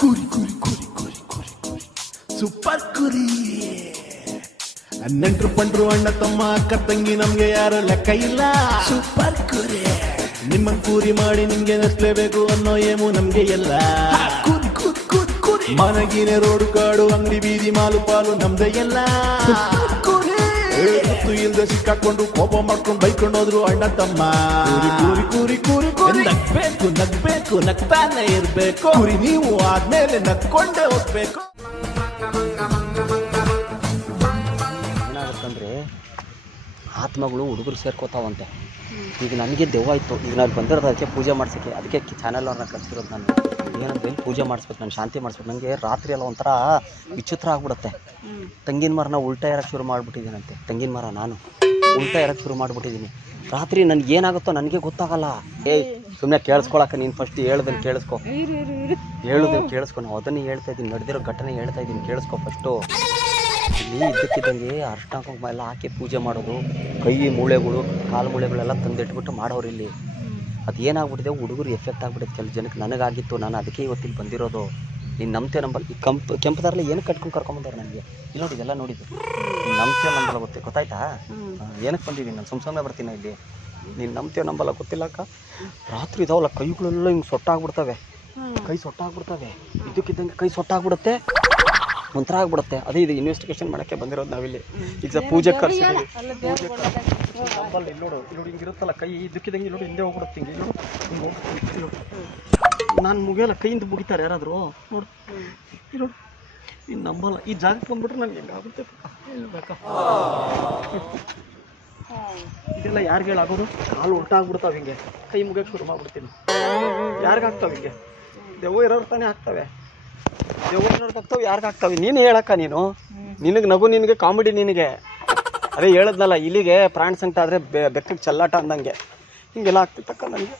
ಕುರಿ ಕುರಿ ಕುರಿ ಕುರಿ ಕುರಿ ಕುರಿ ಸೂಪರ್ ಕುರಿ. ನೆಂಟ್ರು ಪಂಟ್ರು ಅಣ್ಣ ತಮ್ಮ ಅಕ್ಕ ತಂಗಿ ನಮ್ಗೆ ಯಾರು ಲೆಕ್ಕ ಇಲ್ಲ. ಸೂಪರ್ ಕುರಿ. ನಿಮ್ಮ ಕೂರಿ ಮಾಡಿ ನಿಮ್ಗೆ ನಸ್ಲೇಬೇಕು ಅನ್ನೋ ಏಮು ನಮ್ಗೆ ಎಲ್ಲ. ಕುರಿ ಕುರಿ ಕುರಿ ಕುರಿ. ಮನಗಿನ ರೋಡು ಕಾಡು ಅಂಗಡಿ ಬೀದಿ ಮಾಲು ಪಾಲು ನಮ್ದೆ ಎಲ್ಲ. ಗೊತ್ತು ಇಲ್ದೆ ಸಿಕ್ಕಾಕೊಂಡು ಕೋಪ ಮಾಡ್ಕೊಂಡು ಬೈಕೊಂಡು ಹೋದ್ರು ಅಣ್ಣ ತಮ್ಮ. ಕೂರಿ ಕೂರಿ ಕೂರಿ ಕೂರಿ ನಗ್ಬೇಕು ನಗ್ಬೇಕು ನಗ್ತಾನೆ ಇರ್ಬೇಕು. ಕುರಿ ನೀವು ಆದ್ಮೇಲೆ ನಗ್ಕೊಂಡೇ ಹೋಗ್ಬೇಕು. ಏನಾಗುತ್ತಂದ್ರೆ ಆತ್ಮಗಳು ಹುಡುಗರು ಸೇರ್ಕೋತಾವಂತೆ. ಈಗ ನನಗೆ ದೆವ್ವ ಇತ್ತು, ಈಗ ನಾನು ಬಂದಿರೋದು ಅದಕ್ಕೆ ಪೂಜೆ ಮಾಡ್ಸೋಕ್ಕೆ, ಅದಕ್ಕೆ ಚಾನಲ್ ಅವ್ರನ್ನ ಕಳಿಸಿರೋದು. ನಾನು ಏನಂದ್ರೆ ಪೂಜೆ ಮಾಡಿಸ್ಬೇಕು, ನಾನು ಶಾಂತಿ ಮಾಡಿಸ್ಬೇಕು. ನನಗೆ ರಾತ್ರಿ ಎಲ್ಲ ಒಂಥರ ವಿಚಿತ್ರ ಆಗ್ಬಿಡುತ್ತೆ. ತೆಂಗಿನ ಮರನ ಉಲ್ಟಾ ಇರೋಕ್ಕೆ ಶುರು ಮಾಡಿಬಿಟ್ಟಿದ್ದೀನಂತೆ. ತೆಂಗಿನ ಮರ ನಾನು ಉಲ್ಟಾ ಇರೋಕ್ಕೆ ಶುರು ಮಾಡಿಬಿಟ್ಟಿದ್ದೀನಿ. ರಾತ್ರಿ ನನಗೆ ಏನಾಗುತ್ತೋ ನನಗೆ ಗೊತ್ತಾಗಲ್ಲ. ಸುಮ್ಮನೆ ಕೇಳಿಸ್ಕೊಳಕ್ಕೆ ನೀನು ಫಸ್ಟ್ ಹೇಳ್ದನ್ನು ಕೇಳಿಸ್ಕೊ, ಹೇಳೋದನ್ನು ಕೇಳಿಸ್ಕೊ. ನಾವು ಅದನ್ನೇ ಹೇಳ್ತಾ ಇದ್ದೀನಿ, ನಡೆದಿರೋ ಘಟನೆ ಹೇಳ್ತಾ ಇದ್ದೀನಿ, ಕೇಳಿಸ್ಕೊ ಫಸ್ಟು. ಇಲ್ಲಿ ಇದ್ದಕ್ಕಿದ್ದಂಗೆ ಅರ್ಶಿನ ಕುಂಕುಮ ಎಲ್ಲ ಹಾಕಿ ಪೂಜೆ ಮಾಡೋದು, ಕೈ ಮೂಳೆಗಳು ಕಾಲು ಮೂಳೆಗಳೆಲ್ಲ ತಂದಿಟ್ಬಿಟ್ಟು ಮಾಡೋರು ಇಲ್ಲಿ. ಅದು ಏನಾಗ್ಬಿಟ್ಟಿದೆ, ಹುಡುಗರು ಎಫೆಕ್ಟ್ ಆಗ್ಬಿಟ್ಟಿದೆ ಕೆಲವು ಜನಕ್ಕೆ. ನನಗಾಗಿತ್ತು, ನಾನು ಅದಕ್ಕೆ ಇವತ್ತಿಲ್ಲಿ ಬಂದಿರೋದು. ನೀನು ನಂಬ್ತೀಯ ನಂಬಲ್ಲ. ಈ ಕೆಂಪು ದಾರಲ್ಲಿ ಏನು ಕಟ್ಕೊಂಡು ಕರ್ಕೊಂಬಂದವ್ರು ನನಗೆ. ಇಲ್ಲಿ ನೋಡಿ, ಇದೆಲ್ಲ ನೋಡಿದ್ದು. ನೀನು ನಂಬ್ತೀಯ ನಂಬಲ್ಲ ಗೊತ್ತಾಯ್ತಾ? ಏನಕ್ಕೆ ಬಂದಿದ್ದೀನಿ ನಾನು? ಸುಮ್ಮನೆ ಬರ್ತೀನಿ ಇಲ್ಲಿ. ನೀನು ನಂಬ್ತೀಯ ನಂಬಲ್ಲ ಗೊತ್ತಿಲ್ಲ ಅಕ್ಕ. ರಾತ್ರಿ ಇದಾವಲ್ಲ ಕೈಗಳೆಲ್ಲ ಹಿಂಗೆ ಸೊಟ್ಟಾಗ್ಬಿಡ್ತವೆ, ಕೈ ಸೊಟ್ಟಾಗ್ಬಿಡ್ತವೆ. ಇದಕ್ಕಿದ್ದಂಗೆ ಕೈ ಸೊಟ್ಟಾಗ್ಬಿಡುತ್ತೆ, ಒಂಥರ ಆಗ್ಬಿಡುತ್ತೆ. ಅದೇ ಇದು ಇನ್ವೆಸ್ಟಿಗೇಷನ್ ಮಾಡೋಕ್ಕೆ ಬಂದಿರೋದು ನಾವಿಲ್ಲಿ. ಈಗ ಪೂಜೆ ಕರ್ಸಿದ್ದೀವಿ. ನಂಬಲ್ಲ. ಇಲ್ಲಿ ನೋಡು, ಇಲ್ಲಿ ನೋಡಿ ಹಿಂಗಿರುತ್ತಲ್ಲ ಕೈ, ಇದಕ್ಕಿದ್ದಂಗೆ ನೋಡಿ ಹಿಂದೆ ಹೋಗ್ಬಿಡುತ್ತೆ. ಹಿಂಗೆ ನೋಡು, ಹಿಂಗೆ ಹೋಗ್ಬಿಟ್ಟು ನಾನು ಮುಗಿಯಲ್ಲ, ಕೈಯಿಂದ ಮುಗಿತಾರೆ ಯಾರಾದರೂ ನೋಡು. ನೋಡು, ಇನ್ನು ನಂಬಲ್ಲ. ಈ ಜಾಗಕ್ಕೆ ಬಂದ್ಬಿಟ್ರೆ ನನಗೆ ಹೆಂಗಾಗುತ್ತೆ ಬೇಕಾ? ಇದೆಲ್ಲ ಯಾರಿಗೆ ಹೇಳಾಗೋದು? ಕಾಲು ಉಲ್ಟಾಗ್ಬಿಡ್ತಾವೆ, ಹಿಂಗೆ ಕೈ ಮುಗಿಯೋಕ್ಕೆ ಶುರು ಮಾಡ್ಬಿಡ್ತೀನಿ. ಯಾರಿಗಾಗ್ತಾವೆ ಹಿಂಗೆ? ದೆವ್ವ ಇರೋರು ತಾನೇ ಆಗ್ತವೆ. ದೆವ್ವ ಇರೋರ್ಗೆ ಆಗ್ತಾವೆ, ಯಾರಿಗಾಗ್ತವೆ? ನೀನು ಹೇಳಕ್ಕ. ನೀನು ನಿನಗೆ ನಗು, ನಿನಗೆ ಕಾಮಿಡಿ ನಿನಗೆ. ಅದೇ ಹೇಳದ್ನಲ್ಲ, ಇಲ್ಲಿಗೆ ಪ್ರಾಣ ಸಂಕಟ ಆದರೆ ಬೆಕ್ಕಕ್ಕೆ ಚಲ್ಲಾಟ ಅಂದಂಗೆ ಹಿಂಗೆಲ್ಲ ಆಗ್ತಿತ್ತಕ್ಕ ನನಗೆ.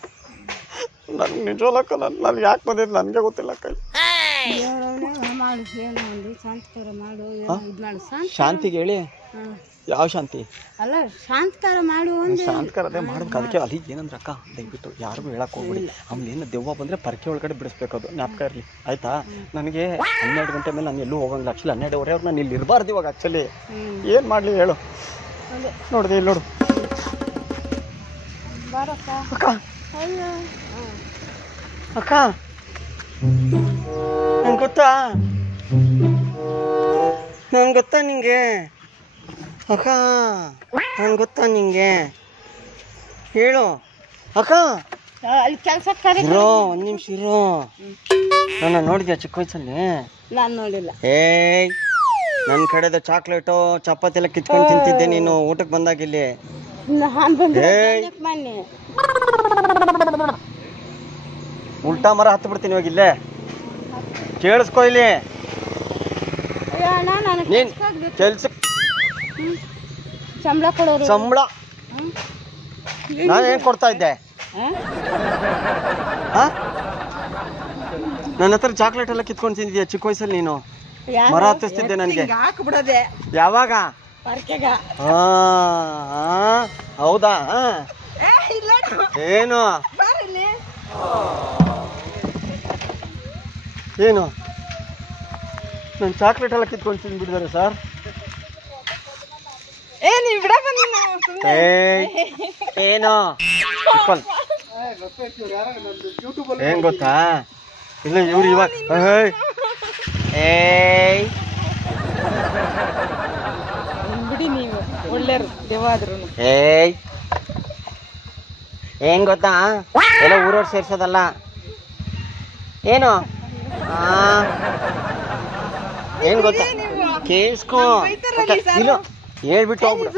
ನನಗೆ ನಿಜವಲ್ಲಕ್ಕ, ನನಗೆ ಯಾಕೆ ಬಂದಿದ್ದು ನನಗೆ ಗೊತ್ತಿಲ್ಲ ಕೈ. ಶಾಂತಿಗೆ ಹೇಳಿ. ಯಾವ ಶಾಂತಿ? ಅಲ್ಲ, ಶಾಂತಕಾರ ಮಾಡು. ಶಾಂತಕಾರ ಅದೇ ಮಾಡ್ಬೇಕು. ಅದಕ್ಕೆ ಅಲ್ಲಿ ಏನಂದ್ರೆ ಅಕ್ಕ, ದಯವಿಟ್ಟು ಯಾರಿಗೂ ಹೇಳಕ್ಕೆ ಹೋಗ್ಬಿಡಿ. ಏನು ದೆವ್ವ ಬಂದರೆ ಪರಕೆ ಒಳಗಡೆ ಬಿಡಿಸ್ಬೇಕು, ಅದು ಜ್ಞಾಪಕ ಇರಲಿ ಆಯಿತಾ? ನನಗೆ 12 ಗಂಟೆ ಮೇಲೆ ನಾನು ಎಲ್ಲೂ ಹೋಗಂಗಿಲ್ಲ. ಆ್ಯಕ್ಚುಲಿ 12:30 ನಾನು ಇಲ್ಲಿ ಇರಬಾರ್ದು ಇವಾಗ. ಆ್ಯಕ್ಚುಲಿ ಏನು ಮಾಡಲಿ ಹೇಳು? ನೋಡಿದೆ ಇಲ್ಲಿ ನೋಡು ಅಕ್ಕ. ಅಕ್ಕ ನಂಗೆ ಗೊತ್ತಾ ನಿಂಗೆ? ಅಕ್ಕ ನಂಗೆ ಗೊತ್ತಾ ನಿಂಗೆ? ಹೇಳು ಅಕ್ಕ. ಇರೋ, ಒಂದು ನಿಮಿಷ ಇರೋ. ನನ್ನ ನೋಡಿದ್ಯಾ ಚಿಕ್ಕ ವಯಸ್ಸಲ್ಲಿ? ನಾನು ನೋಡಿಲ್ಲ. ನನ್ನ ಕಡೆದ ಚಾಕ್ಲೇಟು ಚಪಾತಿ ಎಲ್ಲ ಕಿತ್ಕೊಂಡು ತಿಂತಿದ್ದೆ ನೀನು ಊಟಕ್ಕೆ ಬಂದಾಗಿಲ್ಲಿ. ಉಲ್ಟಾ ಮರ ಹತ್ತು ಬಿಡ್ತೀನಿ ಇವಾಗ ಇಲ್ಲೇ. ಕೇಳಿಸ್ಕೊ ಇಲ್ಲಿ. ನೀನ್ ಕೆಲ್ಸಕ್ಕೆ ಸಂಬಳ ನಾನು ಏನು ಕೊಡ್ತಾ ಇದ್ದೆ? ನನ್ನ ಹತ್ರ ಚಾಕ್ಲೇಟ್ ಎಲ್ಲ ಕಿತ್ಕೊಂಡು ತಿಂದಿದ್ಯಾ ಚಿಕ್ಕ ವಯಸ್ಸಲ್ಲಿ ನೀನು? ಮರ ಹತ್ತಿಸ್ತಿದ್ದೆ ನನಗೆ. ಯಾವಾಗ? ಹೌದಾ? ಏನು ಏನು ನನ್ನ ಚಾಕ್ಲೇಟ್ ಎಲ್ಲ ಕಿತ್ಕೊಂಡು ತಿಂದ್ಬಿಟ್ಟಿದ್ದಾರೆ ಸರ್. ಏನು ಏನ್ ಗೊತ್ತಾ? ಇಲ್ಲ ಇವ್ರು ಇವಾಗ ಏನ್ ಗೊತ್ತಾ? ಎಲ್ಲ ಊರವ್ರು ಸೇರ್ಸೋದಲ್ಲ. ಏನು ಏನ್ ಗೊತ್ತಾ? ಕೇಳಿಸ್ಕೊ. ಇಲ್ಲ ಹೇಳ್ಬಿಟ್ಟು ಹೋಗ್ಬಿಡು.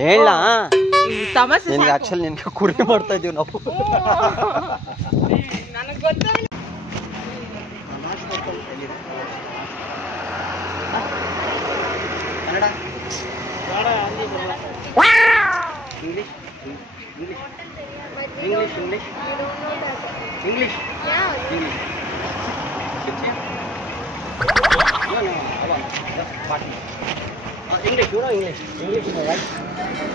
ಹೇಳ ನಿನ್ಗೆ ಆಕ್ಚುಲಿ ನಿನ್ಗೆ ಕುರಿ ಮಾಡ್ತಾ ಇದೀವಿ ನಾವು. Kannada English English English English English English English, you know English. English, you know, right?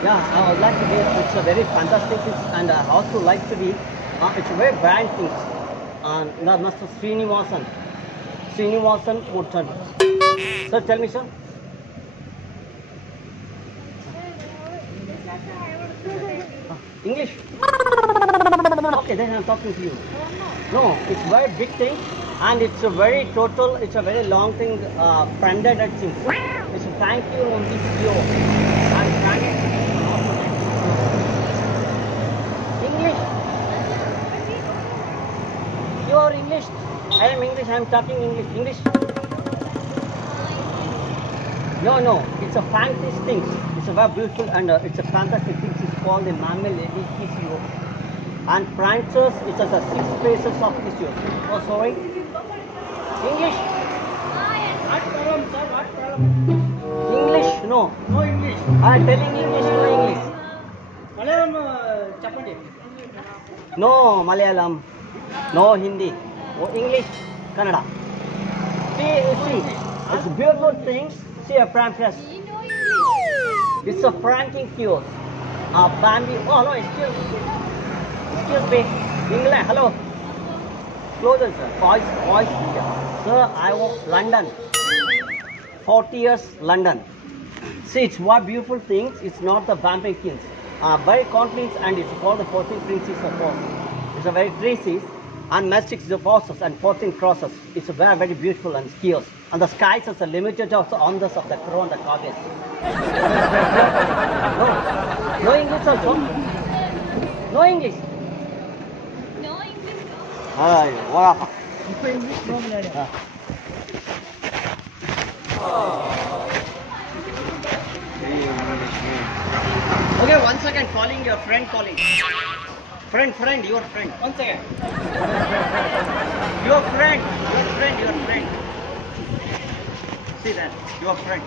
Yeah, I would like to be, it's a very fantastic thing, and I also like to be, it's a very brand thing. Mr. Srinivasan. Srinivasan Mutton. Sir, tell me, sir. English? Okay, then I'm talking to you. No, it's a very big thing, and it's a very total, it's a very long thing, branded thing. It's a thank you on this video. And branded. English? You are English? I am English, I am talking English. English? No, it's a fantastic thing. It's a very beautiful and it's a fantastic thing. It's called the Mammal Lady TCO. And Francis, it has a 6 phases of TCO. Oh, sorry. English? What problem, sir? What problem? English? No. No English. I am telling English, no English. Malayalam, Chapandi. No Malayalam. No Hindi. No English. Kannada. See, it's beautiful things. See a Francis. It's a franking cure. Bambi. Oh no, excuse me. England. Hello. Closer, sir. Voice. Sir, I was London. 40 years London. See, it's what beautiful things. It's not the vampire kings. Very confident, and it's called the 14 princes of force. It's a very traces and magic the forces and 14 crosses. It's a very, very beautiful and skills. And the skies is a limited of the honors of the crown, the goddess. No English also? No English? No English. Ay, wow. Okay, 1 second, calling your friend, calling. Friend, your friend. 1 second. Your friend. See that, your friend.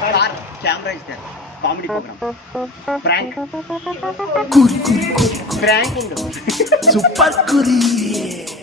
Car, camera is there. Comedy program. Prank. Kuri. Prank. Super Kuri.